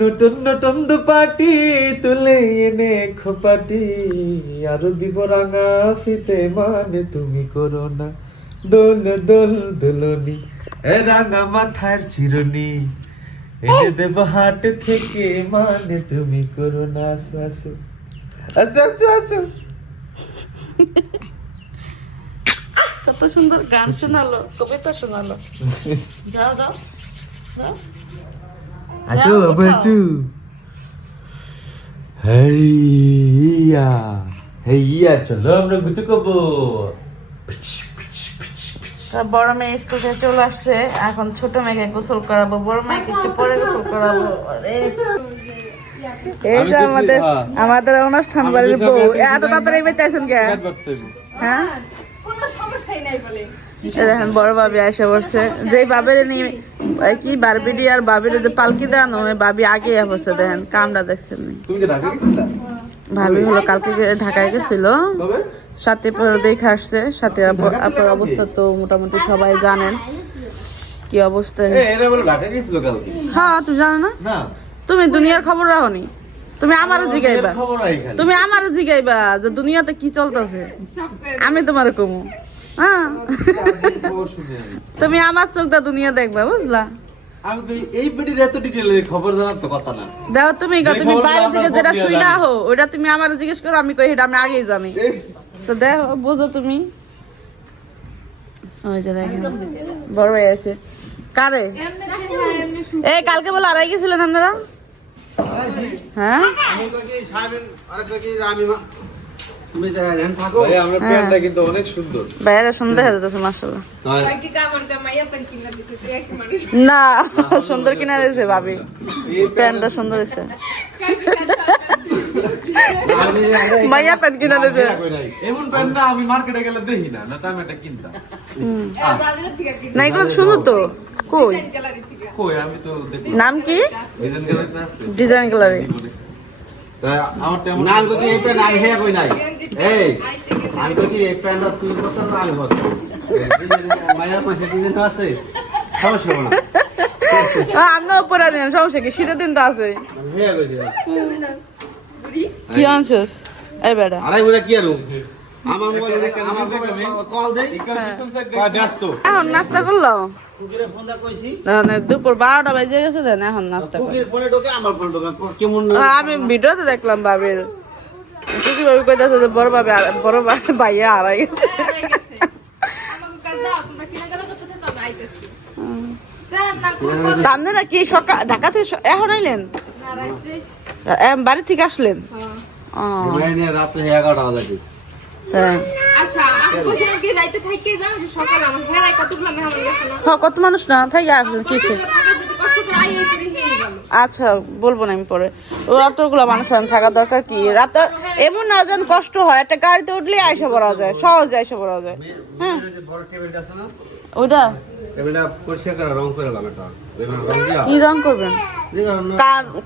নতুন নতুন দুপাটি তুলে এনে খোপাটি আরো দিব রাঙা ফিতে মানে তুমি করো না দোল দোল দোলনি এ রাঙা মাথার চিরুনি এনে দেব হাট থেকে মানে তুমি করো না আসো আসো আসো আসো আসো কত সুন্দর গান শোনালো, কবিতা শোনালো। যাও যাও যাও। আছো বাচু হেইয়া হেইয়া চলো আমরা গুতু কবো। বড় মেয়ে স্কুল থেকে চলে আসছে, এখন ছোট মেয়েকে গোসল করাবো, বড় মেয়েকে একটু পরে গোসল করাবো। এইটা আমাদের অনুষ্ঠান বাড়ির বউ। এত তাড়াতাড়ি বেঁচেছেন কে? হ্যাঁ দেখেন বড় ভাবি আসে বসছে, যে বাবের নিয়ে কি বারবিডি আর বাবির যে পালকি দেন ওই ভাবি আগে বসছে। দেখেন কামটা দেখছেন ভাবি হলো কালকে ঢাকায় গেছিল, সাথে পরে দেখে আসছে। সাথে আপনার অবস্থা তো মোটামুটি সবাই জানেন কি অবস্থা। হ্যাঁ তুমি জানো না, তুমি দুনিয়ার খবর রাখনি, তুমি আমারও জিগাইবা, তুমি আমারও জিগাইবা যে দুনিয়াতে কি চলতেছে, আমি তোমার কমু। হ্যাঁ তুমি আমার চোখটা দুনিয়া দেখবা, বুঝলা? আমি তো এই পেটির এত ডিটেইলে খবর জানার তো কথা না। দাও তুমি তুমি বাইরে থেকে যেটা শুই না হো ওটা তুমি আমার জিজ্ঞেস করো, আমি কই এটা আমি আগেই জানি। তো দেখো বুঝো তুমি। ওই যে দেখেন বড় ভাই আছে কারে। এই কালকে বলে আড়াই গেছিলেন আপনারা? হ্যাঁ অনেক সুন্দর বাইরে সুন্দর দেখা যাচ্ছে মাশাআল্লাহ। না সুন্দর কিনা দিয়েছে ভাবি, প্যান্টটা সুন্দর হয়েছে। মাইয়া প্যান্ট কিনা দিয়েছে, এমন প্যান্ট না আমি মার্কেটে গেলে দেখি না, না আমি এটা কিনতাম না। এগুলো শুনো তো কই কই আমি তো দেখি। নাম কি? ডিজাইন গ্যালারিতে আছে, ডিজাইন গ্যালারি। আমার তেমন নাম কি এই প্যান্ট আমি হেয়া কই নাই। এই আমি কি এই প্যান্ট তুই কত না আমি বল মায়ের পাশে ডিজাইন আছে সমস্যা না। আমরা উপরে নেন সমস্যা কি, শীতের দিন তো আছে। হেয়া কই দিও কি আনছিস এই বেটা? আরে ওরা কি আরো আমার মোবাইল কল দেই কয় ব্যস্ত। এখন নাস্তা করলো? কুকিরে ফোন দা কইছি দুপুর 12টা বাজে গেছে, দেন এখন নাস্তা করে। কুকির ফোনে ঢোকে আমার ফোন ঢোকে কেমন। আমি ভিডিওতে দেখলাম ভাবির, কুকি ভাবি কইতাছে যে বড় ভাবি ভাইয়া হারাই গেছে। না কি সকাল ঢাকা থেকে এখন আইলেন? বাড়ি থেকে আসলেন? রাত্রে 11টা বাজে। কত মানুষ না থাকি কিসে। আচ্ছা বলবো না আমি পরে। ও অতগুলো মানুষ থাকা দরকার কি? রাতে এমন না যেন কষ্ট হয়, একটা গাড়িতে উঠলে আইসা পড়া যায়, সহজে আইসা পড়া যায়। হ্যাঁ ওইটা কি রং করবেন?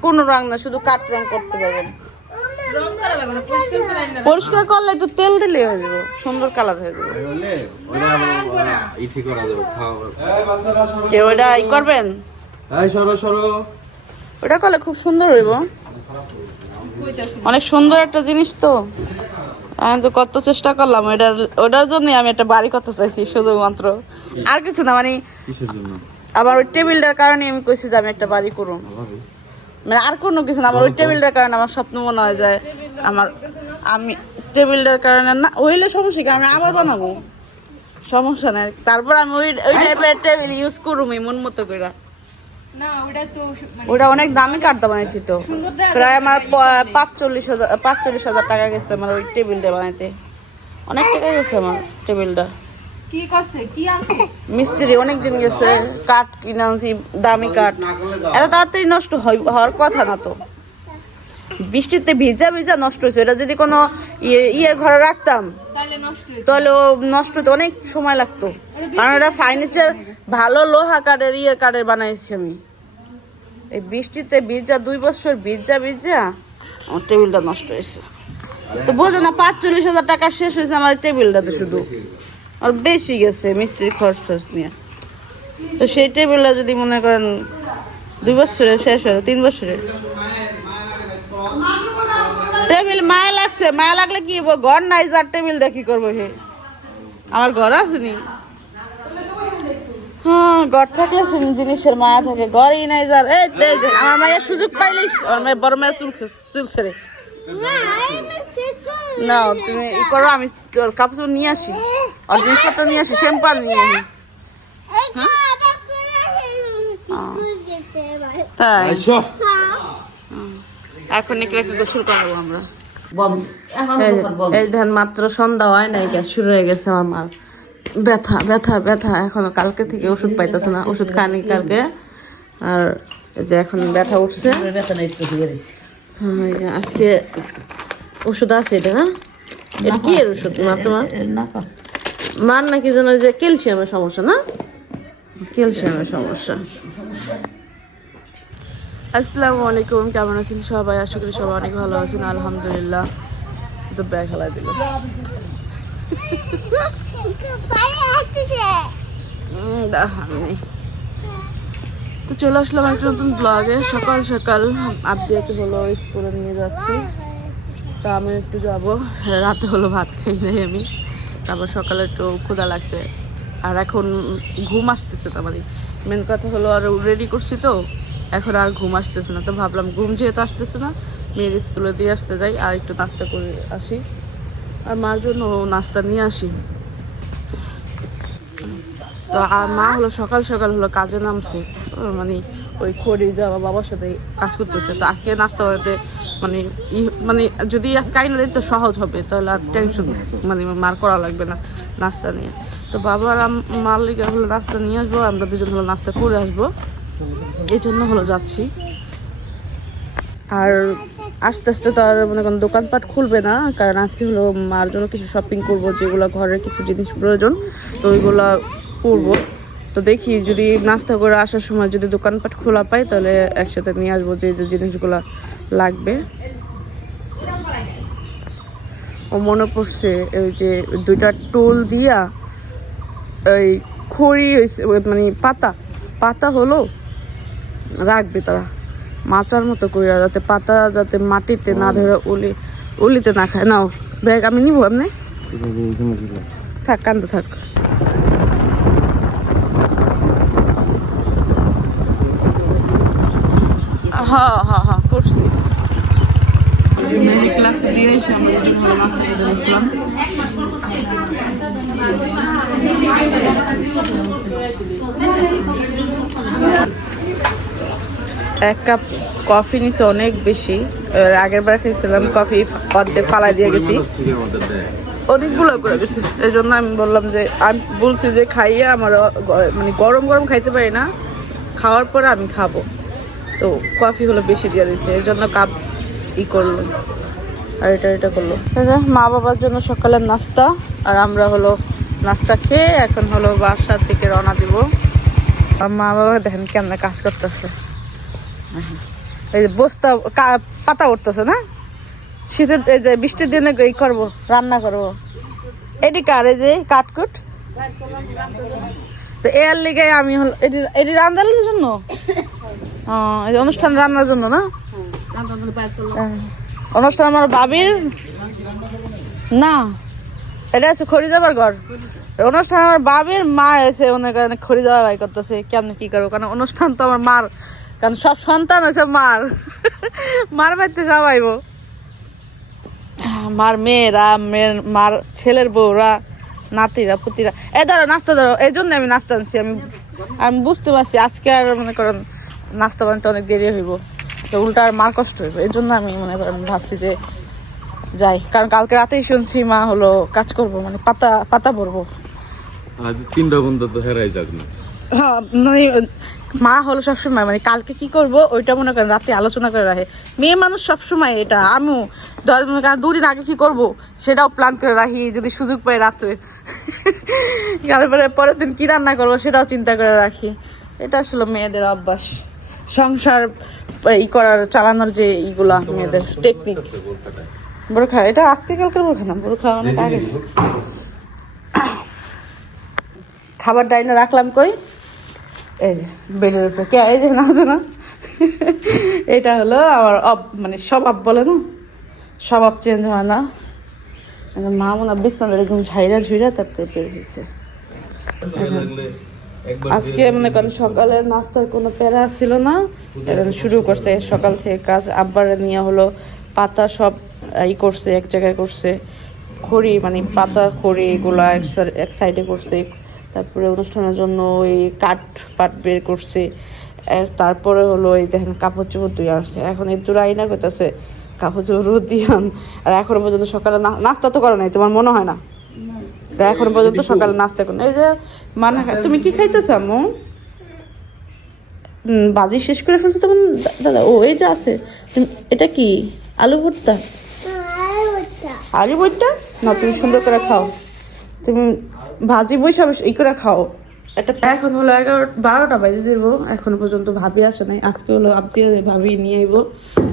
কোন রং না, শুধু কাঠ রং করতে পারবেন। পরিষ্কার করলে একটু তেল দিলে হয়ে যাবে, সুন্দর কালার হয়ে যাবে। ওইটা ই করবেন, ওটা করলে খুব সুন্দর হইব। অনেক সুন্দর একটা জিনিস তো, আমি তো কত চেষ্টা করলাম ওটার জন্য আমি একটা বাড়ি করতে চাইছি শুধুমাত্র, আর কিছু না। মানে আমার ওই টেবিলটার কারণে আমি কইছি যে আমি একটা বাড়ি করুন, মানে আর কোনো কিছু না। আমার ওই টেবিলটার কারণে আমার স্বপ্ন মনে হয় যায় আমি টেবিলটার কারণে না হইলে সমস্যা কি, আমি আবার বানাবো, সমস্যা নাই। তারপর আমি ওই টাইপের টেবিল ইউজ করুম মন মতো করে। ওটা অনেক দামি কাঠটা বানাইছি তো, প্রায় আমার 45,000 টাকা গেছে আমার ওই টেবিলটা বানাইতে। অনেক টাকা গেছে আমার টেবিলটা। মিস্ত্রি অনেক দিন গেছে, কাঠ কিনে আনছি দামি কাঠ, এত তাড়াতাড়ি নষ্ট হওয়ার কথা না তো। বৃষ্টিতে ভিজা ভিজা নষ্ট হয়েছে। এটা যদি কোনো ইয়ের ঘরে রাখতাম তাহলে নষ্ট হতে অনেক সময় লাগতো, কারণ এটা ফার্নিচার ভালো লোহা কাঠের কাঠের বানাইছি আমি। এই বৃষ্টিতে ভিজা 2 বছর ভিজা আমার টেবিলটা নষ্ট হয়েছে। তো বোঝো না 45,000 টাকা শেষ হয়েছে আমার টেবিলটাতে, শুধু আর বেশি গেছে মিস্ত্রির খরচ নিয়ে। তো সেই টেবিলটা যদি মনে করেন 2 বছরে শেষ হয়ে 3 বছরে টেবিল মায়া লাগছে, মায়া লাগলে কি হবো? ঘর নাই যার টেবিল দিয়ে কি করবো? হে আমার ঘর আসেনি। হ্যাঁ, ঘর থাকলে জিনিসের মায়া থাকে, ঘরই নাই যার। এই আমার মায়ের সুযোগ পাইলিস, আমার মায়ের বড় মায়ের চুল ছেড়ে না। তুমি ই করো, আমি কাপড় নিয়ে আসি, আর জিনিসপত্র নিয়ে আসি, শ্যাম্পু নিয়ে আসি। তাই এখন একটু গোসল করবো আমরা। এই ধান মাত্র সন্ধ্যা হয় নাই, শুরু হয়ে গেছে আমার মার ব্যথা ব্যথা ব্যথা। এখনো কালকে থেকে ওষুধ পাইতেছে না, ওষুধ খানি কালকে। আর যে এখন ব্যথা উঠছে, এই যে আজকে ওষুধ আছে। এটা না, এটা কি এর ওষুধ মা তোমার? মার নাকি যেন যে ক্যালসিয়ামের সমস্যা, না ক্যালসিয়ামের সমস্যা। আসসালামু আলাইকুম, কেমন আছেন সবাই? আশা করি সবাই অনেক ভালো আছেন। আলহামদুলিল্লাহ। তো ব্যাগ খেলা দিল, তো চলে আসলাম একটা নতুন ব্লগে। সকাল সকাল আবদিয়াকে হলো স্কুলে নিয়ে যাচ্ছি, তা আমি একটু যাবো। রাতে হলো ভাত খাই নাই আমি, তারপর সকালে একটু ক্ষুধা লাগছে। আর এখন ঘুম আসতেছে না, মানে মেন কথা হলো আর রেডি করছি তো এখন আর ঘুম আসতেছে না। তো ভাবলাম ঘুম যেহেতু আসতেছে না, মেয়ের স্কুলে দিয়ে আসতে যাই আর একটু নাস্তা করে আসি, আর মার জন্য নাস্তা নিয়ে আসি। তো আর মা হলো সকাল সকাল হলো কাজে নামছে, মানে ওই খড়ি যাওয়া বাবার সাথে কাজ করতেছে। তো আজকে নাস্তা বানাতে মানে মানে যদি আজকে আইনা দিই তো সহজ হবে, তাহলে আর টেনশন মানে মার করা লাগবে না নাস্তা নিয়ে। তো বাবার মার লিগে হলো নাস্তা নিয়ে আসবো, আমরা দুজন হলো নাস্তা করে আসবো, এই জন্য হলো যাচ্ছি। আর আস্তে আস্তে তো আর মনে করেন দোকানপাট খুলবে না, কারণ আজকে হলো মার জন্য কিছু শপিং করব, যেগুলো ঘরের কিছু জিনিস প্রয়োজন, তো ওইগুলো করবো। তো দেখি যদি নাস্তা করে আসার সময় যদি দোকানপাট খোলা পাই, তাহলে একসাথে নিয়ে আসবো যে যে জিনিসগুলো লাগবে। ও মনে পড়ছে ওই যে 2টা টোল দিয়া ওই খড়ি হয়েছে, মানে পাতা পাতা হলো রাখবে তারা মাচার মতো করে, যাতে পাতা যাতে মাটিতে না ধরে উলিতে না খায়। নাও ব্যাগ আমি নিবো, আপনি থাক কান্দে থাক। হ্যাঁ হ্যাঁ হ্যাঁ করছি। ক্লাসে দিয়ে এসে আমরা নাস্তা করে বসলাম। এক কাপ কফি নিচ্ছে অনেক বেশি, আগের বার খেয়েছিলাম কফি অর্ধেক ফালাই দিয়ে গেছি, অনেকগুলো করে গেছি। এই জন্য আমি বললাম যে আমি বলছি যে খাইয়ে আমার মানে গরম গরম খাইতে পারি না, খাওয়ার পরে আমি খাবো, তো কফি হলো বেশি দিয়ে দিয়েছে, এই জন্য কাপ ই করলো আর এটা করলো। মা বাবার জন্য সকালের নাস্তা, আর আমরা হলো নাস্তা খেয়ে এখন হলো বাসার দিকে রওনা দিব। আর মা বাবা দেখেন কেমন কাজ করতেছে, এই যে বস্তা পাতা উঠতেছে না, শীতের এই যে বৃষ্টির দিনে এই করবো, রান্না করবো। এটি কার এই যে কাঠকুট, তো এর লিগে আমি হলো এটি রান্নার জন্য, এই যে অনুষ্ঠান রান্নার জন্য না, অনুষ্ঠান আমার বাবির না, এটা আছে খড়ি যাবার ঘর। অনুষ্ঠান আমার বাবির মা এসে অনেক খড়ি যাওয়া বাই করতেছে, কেমন কি করবো, কারণ অনুষ্ঠান তো আমার মার, কারণ সব সন্তান হয়েছে মার, মার বাড়িতে সব আইব, মার মেয়েরা, মার ছেলের বউরা, নাতিরা পুতিরা। এই ধরো নাস্তা ধরো, এই জন্য আমি নাস্তা আনছি। আমি বুঝতে পারছি আজকে আর মনে করেন নাস্তা বানাতে অনেক দেরি হইব, তো উল্টা আর মার কষ্ট হইব, এই জন্য আমি মনে করেন ভাবছি যে যাই, কারণ কালকে রাতেই শুনছি মা হলো কাজ করবো, মানে পাতা ভরবো। 3টা বন্ধু তো হেরাই যাক না। হ্যাঁ, মানে মা হলো সবসময় মানে কালকে কি করব ওইটা মনে করেন রাতে আলোচনা করে রাখে। মেয়ে মানুষ সবসময় এটা, আমিও ধর মনে করেন 2 দিন আগে কি করব সেটাও প্ল্যান করে রাখি, যদি সুযোগ পাই রাত্রে। তারপরে পরের দিন কি রান্না করবো সেটাও চিন্তা করে রাখি। এটা আসলে মেয়েদের অভ্যাস, সংসার ই করার চালানোর যে এইগুলা মেয়েদের টেকনিক। বোরখা এটা আজকে কালকে বোরখা না, বোরখা অনেক আগে। খাবার ডাইনে রাখলাম কই, এই যে বেডের উপরে কে, এই যে না এটা হলো আমার মানে স্বভাব বলে না, স্বভাব চেঞ্জ হয় না। মা মনে বিছনাটা একদম ঝাইরা ঝুইরা তারপরে বের হয়েছে। আজকে মনে করেন সকালে নাস্তার কোনো প্যারা ছিল না, এখন শুরু করছে সকাল থেকে কাজ। আব্বার নিয়ে হলো পাতা সব করছে, এক জায়গায় করছে, খড়ি মানে পাতা খড়ি এগুলা এক সাইডে করছে। তারপরে অনুষ্ঠানের জন্য ওই কাঠ পাট বের করছে। তারপরে হলো এই দেখেন কাপড় চোপড় ধুয়ে আসছে। এখন এই দূর আইনা করতেছে কাপড় চোপড় রোদ দিয়ে আন। আর এখনো পর্যন্ত সকালে নাস্তা তো করো নাই, তোমার মনে হয় না? এখনো পর্যন্ত সকালে নাস্তা করো। এই যে মানে তুমি কি খাইতেছ আম্মু? বাজি শেষ করে ফেলছো তোমার দাদা? ও এই যে আছে, এটা কি আলু ভর্তা? আলু ভর্তা না, তুমি সুন্দর করে খাও। তুমি ভাজি বইসা ই করে খাও একটা। এখন হলো 11-12টা বাজে যাবো, এখনো পর্যন্ত ভাবি আসে নাই। আজকে হলো আপনি ভাবি নিয়ে আইব,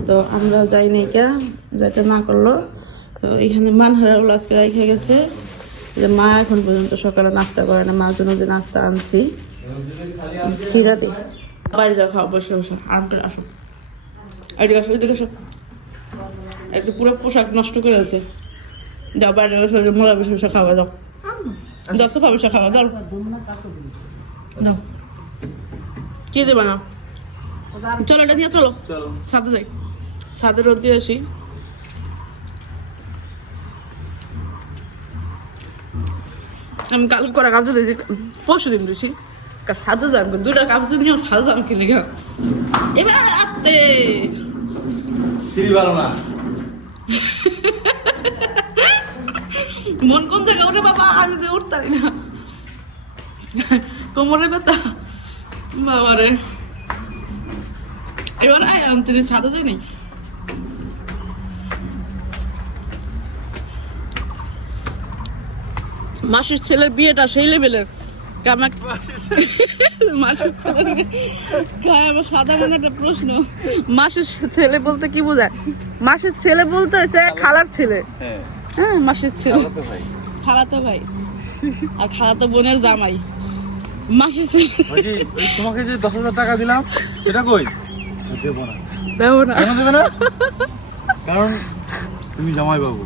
তো আমরা যাই নাই কে, যাইতে না করলো। তো এখানে মানহারা হলো আজকে রেখে গেছে যে মা এখন পর্যন্ত সকালে নাস্তা করে না। মার জন্য যে নাস্তা আনছি সিরা দিই। বাড়ি যাও, খাও, বসে বসে আরাম করে আসো। এদিকে আসো, এদিকে আসো। একটু পুরো পোশাক নষ্ট করে আছে। যাও বাইরে বসে মোড়া বসে বসে খাওয়া যাও। দাও সোফা বসে খাওয়া দাও। দাও কি দেবে না? চলো এটা নিয়ে চলো, ছাদে যাই, ছাদে রোদ দিয়ে আসি। আমি কাল করা কাপড় দিয়েছি, পরশু দিন দিয়েছি। ছাদে যাম, দুটা কাপড় নিয়ে ছাদে যাম কি লেগে। এবার আসতে সিঁড়ি ভালো না। মন কোন জায়গা ওরে বাবা, আমি তো উঠতে পারি না, কোমরে ব্যথা বাবারে। এবার তুমি ছাদে যাই নাই। মাসির ছেলের বিয়েটা সেই লেভেলের। মাসির ছেলে আমার সাদা মানে একটা প্রশ্ন, মাসির ছেলে বলতে কি বোঝায়? মাসির ছেলে বলতে হয়েছে খালার ছেলে। হ্যাঁ, মাসির ছেলে, খালাতো ভাই আর খালাতো বোনের জামাই। মাসির ছেলে। তোমাকে যে 10,000 টাকা দিলাম সেটা কই? দেবো না। দেবো না, কেন দেবে না? কারণ তুমি জামাই বাবু।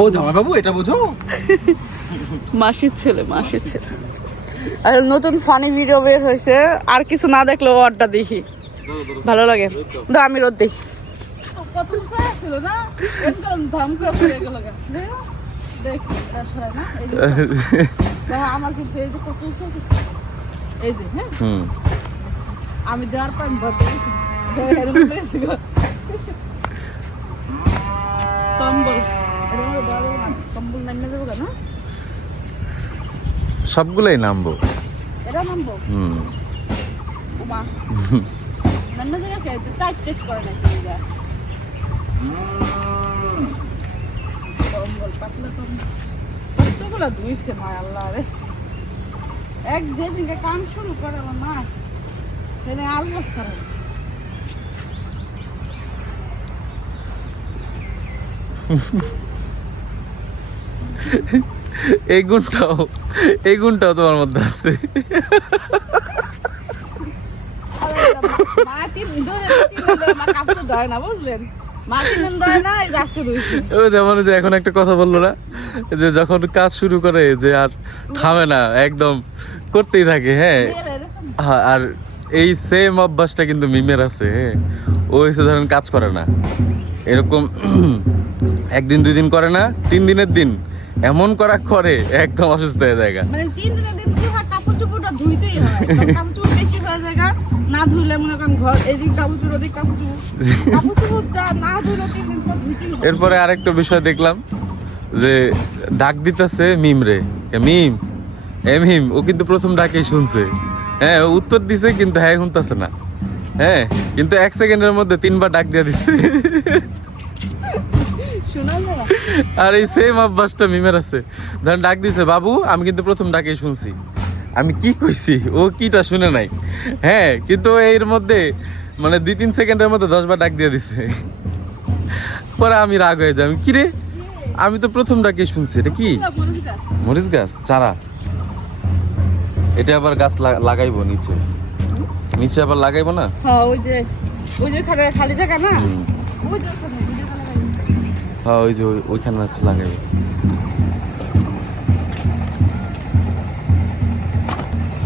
ও জামাই বাবু, এটা বোঝো? মাসির ছেলে, মাসির ছেলে। আর নতুন ফানি ভিডিও বের হয়েছে, আর কিছু না দেখলেও ওরটা দেখি, ভালো লাগে। দাও আমি রোদ দিই। আমার কিন্তু এই যে কত এই যে হ্যাঁ আমি দেওয়ার পর কম্বল কম্বল নামে যাবো কেন? সবগুলোই নামবো। এটা নামবো নামে জায়গা কে টাইট টাইট করে নাকি কম্বল পাতলা কম্বল কতগুলো ধুইছে মা আল্লাহ রে। এক যেদিনকে কাম শুরু করে আমার মা সেদিন আলবাস করে। এই গুণটাও তোমার মধ্যে আছে। যেমন যে এখন একটা কথা বললো না, যে যখন কাজ শুরু করে যে আর থামে না, একদম করতেই থাকে। হ্যাঁ, আর এই সেম অভ্যাসটা কিন্তু মিমের আছে। হ্যাঁ, ও এসে ধরেন কাজ করে না, এরকম একদিন 2 দিন করে না, 3 দিনের দিন এমন করা করে একদম অসুস্থ হয়ে যায়। মানে 3 দিনের দিন কি হয়, কাপড় চোপড়টা ধুইতেই হয়। কাপড় চোপড় বেশি হয়ে যায়, না ধুইলে মনে করেন ঘর এদিক কাপড় চোপড় ওদিক কাপড় চোপড়টা না ধুইলে 3 দিন পর ধুইতেই হয়। এরপরে আরেকটা বিষয় দেখলাম যে ডাক দিতেছে মিম রে, মিম মিম। ও কিন্তু প্রথম ডাকেই শুনছে। হ্যাঁ, ও উত্তর দিছে কিন্তু হ্যাঁ শুনতেছে না। হ্যাঁ, কিন্তু 1 সেকেন্ডের মধ্যে 3 বার ডাক দিয়ে দিছে। আর এই সেম অভ্যাসটা মিমের আছে। ধরেন ডাক দিছে বাবু, আমি কিন্তু প্রথম ডাকেই শুনছি, আমি কি কইছি ও কিটা শুনে নাই। হ্যাঁ, কিন্তু এর মধ্যে মানে 2-3 সেকেন্ডের মধ্যে 10 বার ডাক দিয়ে দিছে। পরে আমি রাগ হয়ে যাই, আমি কি রে, আমি তো প্রথম ডাকেই শুনছি। এটা কি মরিচ গাছ চারা? এটা আবার গাছ লাগাইবো নিচে, নিচে আবার লাগাইবো না? হ্যাঁ ওই যে খালি জায়গা না, ওই যে ওখানে, ওই জায়গা লাগাইবো। হ্যাঁ ওই যে ওইখানে হচ্ছে লাগাইবো।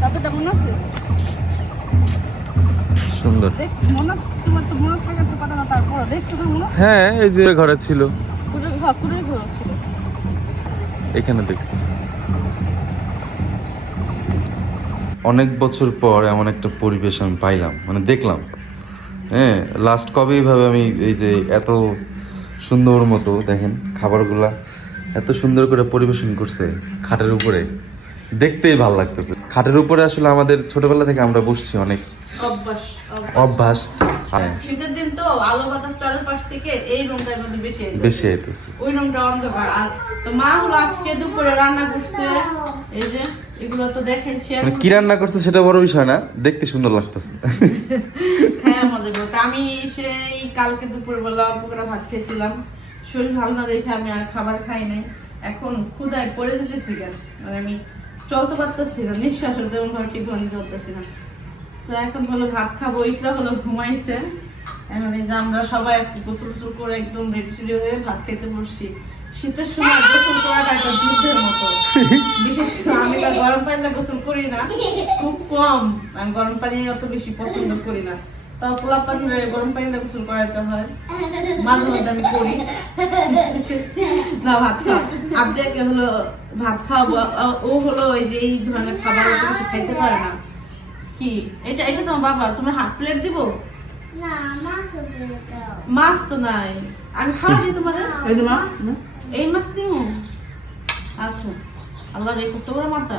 চাদরটা মনে আছে? সুন্দর। তোমার তো মনে থাকার তো কথা না, তারপর দেখছো তো মনে? হ্যাঁ এই যে ঘরে ছিল, পুরো ঘর ছিল এখানে দেখছি। অনেক বছর পর এমন একটা পরিবেশ আমি পাইলাম, মানে দেখলাম। হ্যাঁ লাস্ট কবে এইভাবে আমি এই যে এত সুন্দর মতো দেখেন খাবারগুলা এত সুন্দর করে পরিবেশন করছে খাটের উপরে, দেখতেই ভালো লাগতেছে। খাটের উপরে আসলে আমাদের ছোটবেলা থেকে আমরা বসছি, অনেক অভ্যাস। হ্যাঁ শীতের দিন তো আলো বাতাস চারপাশ থেকে এই রুমটার মধ্যে বেশি আইতেছে। ওই রুমটা অন্ধকার। আর তো মা হলো আজকে দুপুরে রান্না করছে, এই যে এগুলো তো দেখেন শেয়ার মানে কি রান্না করছে সেটা বড় বিষয় না, দেখতে সুন্দর লাগতেছে। হ্যাঁ মজা বলতে আমি সেই কালকে দুপুর বেলা অল্প করে ভাত খেয়েছিলাম, শরীর ভালো না দেখে আমি আর খাবার খাই নাই। এখন ক্ষুধায় পড়ে যেতেছি কেন, মানে আমি চলতে পারতেছি না, নিঃশ্বাস তেমন ভাবে ঠিক মনে চলতেছি না। তো এখন হলো ভাত খাবো, ইকরা হলো ঘুমাইছে। এখন এই যে আমরা সবাই আজকে গোসল গোসল করে একদম রেডি হয়ে ভাত খেতে বসছি। শীতের সময় গোসল করাটা একটা যুদ্ধের মতো, বিশেষ করে আমি তো গরম পানিতে গোসল করি না, খুব কম। আমি গরম পানি অত বেশি পছন্দ করি না, তাও পোলা পানিতে গরম পানিতে গোসল করাতে হয়, মাঝে মধ্যে আমি করি না। ভাত খাও আবদাকে হলো ভাত খাওয়াবো, ও হলো ওই যে এই ধরনের খাবার অত বেশি খাইতে পারে না। কি এটা এটা তোমার বাবা, তোমার হাফ প্লেট দিব না? মাছ তো নাই, আমি খাওয়াছি তোমার। এই মাছ দিব? আচ্ছা আল্লাহ রে কত বড় মাথা।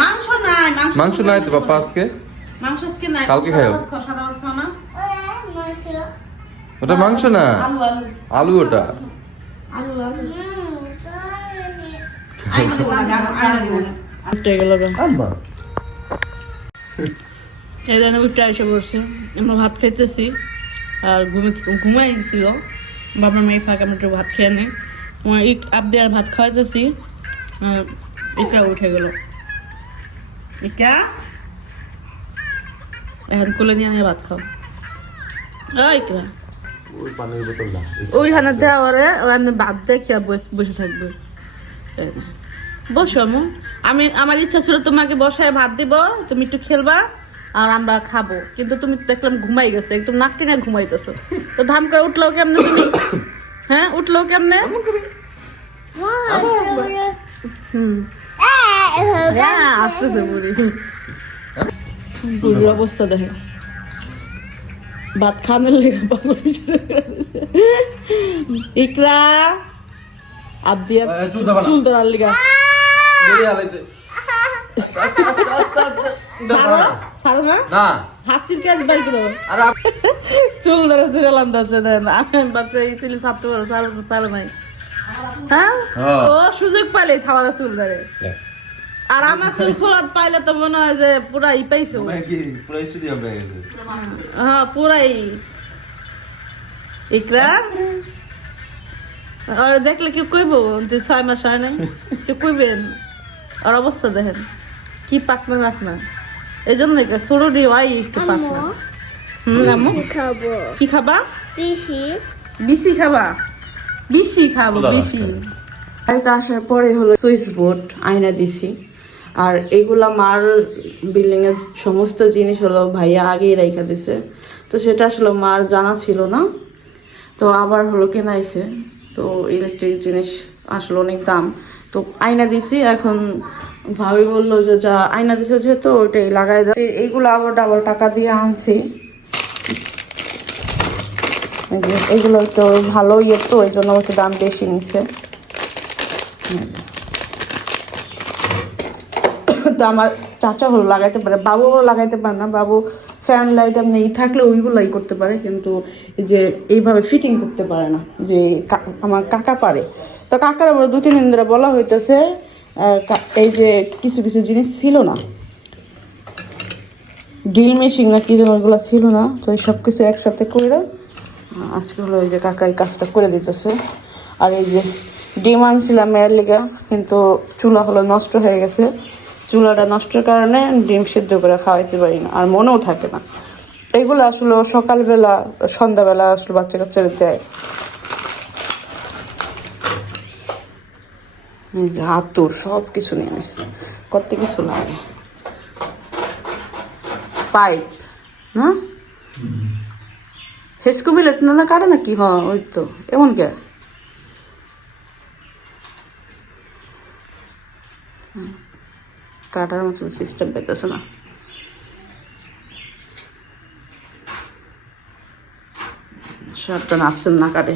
মাংস নাই, মাংস নাই তো বাপ্পা আজকে, মাংস আজকে নাই। কালকে খাও। সাদা ভাত খাও না? ওটা মাংস না, আলু ওটা। আলু আলু এই জন্য উঠে এসে পড়ছে, আমরা ভাত খাইতেছি আর ঘুমাই দিছিল বাবার মেয়ে ফাঁকা, আমরা একটু ভাত খেয়ে নেই। আবদি আর ভাত খাওয়াইতেছি, ইকা উঠে গেল। ইকা এখন কোলে নিয়ে নিয়ে ভাত খাও। ইকা ওইখানে দেওয়ারে আমি ভাত দেখিয়া বসে থাকবে। বসো আমি আমার ইচ্ছা ছিল তোমাকে বসায় ভাত দিব, তুমি একটু খেলবা আর আমরা খাবো, কিন্তু তুমি দেখলাম ঘুমাই গেছে, একদম নাক টেনে ঘুমাইতেছো। তো ধাম করে উঠলো কেমনে তুমি? হ্যাঁ উঠলো কেমনে? আসতেছে বুড়ির অবস্থা দেখে, ভাত খাওয়ানোর লেগে ইকরা আবদিয়া চুল ধরার লিগা হাত চিরকাজ বাই করো, চুল ধরে চুলাম যাচ্ছে। দেন বাচ্চা এই ছিল ছাড়তে পারো, সারো নাই। হ্যাঁ ও সুযোগ পাইলে থাওয়া চুল ধরে, আর আমার চুল খোলাত পাইলে তো মনে হয় যে পুরাই পাইছো। হ্যাঁ পুরাই। ইকরা আর দেখলে কি কইব যে 6 মাস হয় নাই, তো কইবেন। আর অবস্থা দেখেন কি পাকনা রাখনা, এই জন্য সরুরি ওয়াই একটু পাকনা। কি খাবা? বিসি খাবা? বিসি খাবো, বিসি। বাড়িতে আসার পরে হলো সুইচ বোর্ড আয়না দিছি, আর এগুলা মার বিল্ডিং এর সমস্ত জিনিস হলো ভাইয়া আগেই রেখে দিছে, তো সেটা আসলে মার জানা ছিল না, তো আবার হলো কেনাইছে। তো ইলেকট্রিক জিনিস আসলে অনেক দাম, তো আয়না দিছি। এখন ভাবি বললো যে যা আয়না দিছে যেহেতু ওইটাই লাগাই দেয়। এইগুলো আবার ডাবল টাকা দিয়ে আনছি, এগুলো একটু ভালো ইয়ে তো ওই জন্য একটু দাম বেশি নিচ্ছে। তো আমার চাচা হলো লাগাইতে পারে, বাবু হলো লাগাইতে পারে না। বাবু ফ্যান লাইট এমনি থাকলে ওইগুলাই করতে পারে, কিন্তু এই যে এইভাবে ফিটিং করতে পারে না। যে আমার কাকা পারে, তো কাকার আবার 2-3 দিন ধরে বলা হইতেছে এই যে কিছু কিছু জিনিস ছিল না, ড্রিল মেশিন না কি যেন ওইগুলো ছিল না, তো এই সব কিছু একসাথে করে আজকে হলো ওই যে কাকা এই কাজটা করে দিতেছে। আর এই যে ডিম আনছিলাম মেয়ের লিগা, কিন্তু চুলা হলো নষ্ট হয়ে গেছে। চুলাটা নষ্টের কারণে ডিম সিদ্ধ করে খাওয়াইতে পারি না, আর মনেও থাকে না। এগুলো আসলে সকালবেলা সন্ধ্যাবেলা আসলে বাচ্চা কাচ্চারা দেয়। এই যে আতর সব কিছু নিয়ে নিছে, কত কিছু লাগে। পাইপ না হেসকো বিলেট না কাটে নাকি? হ ওই তো এমন কে কাটার মতো সিস্টেম পেতেছে না। সবটা নাচছেন না কাটে।